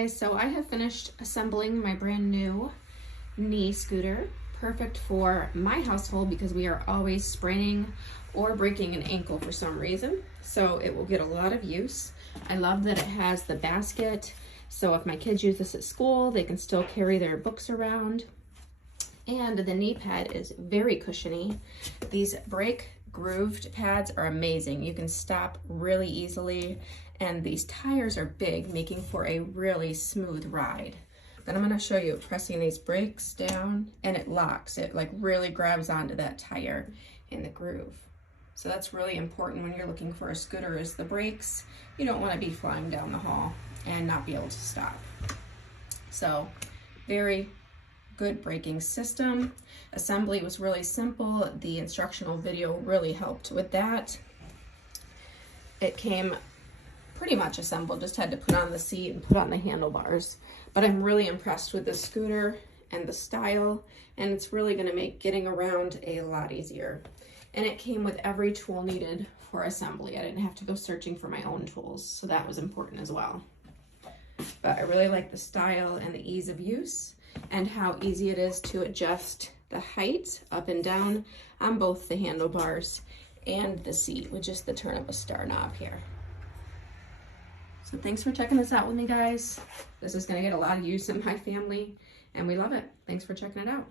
guys, so I have finished assembling my brand new knee scooter, perfect for my household because we are always spraining or breaking an ankle for some reason, so it will get a lot of use. I love that it has the basket, so if my kids use this at school, they can still carry their books around. And the knee pad is very cushiony. These brake grooved pads are amazing. You can stop really easily, and these tires are big, making for a really smooth ride. Then I'm going to show you pressing these brakes down, and it locks. It like really grabs onto that tire in the groove. So that's really important when you're looking for a scooter, is the brakes. You don't want to be flying down the hall and not be able to stop. So very good braking system. Assembly was really simple. The instructional video really helped with that. It came pretty much assembled, just had to put on the seat and put on the handlebars. But I'm really impressed with this scooter and the style, and it's really going to make getting around a lot easier. And it came with every tool needed for assembly. I didn't have to go searching for my own tools, so that was important as well. But I really like the style and the ease of use, and how easy it is to adjust the height up and down on both the handlebars and the seat with just the turn of a star knob here. So thanks for checking this out with me, guys. This is going to get a lot of use in my family, and we love it. Thanks for checking it out.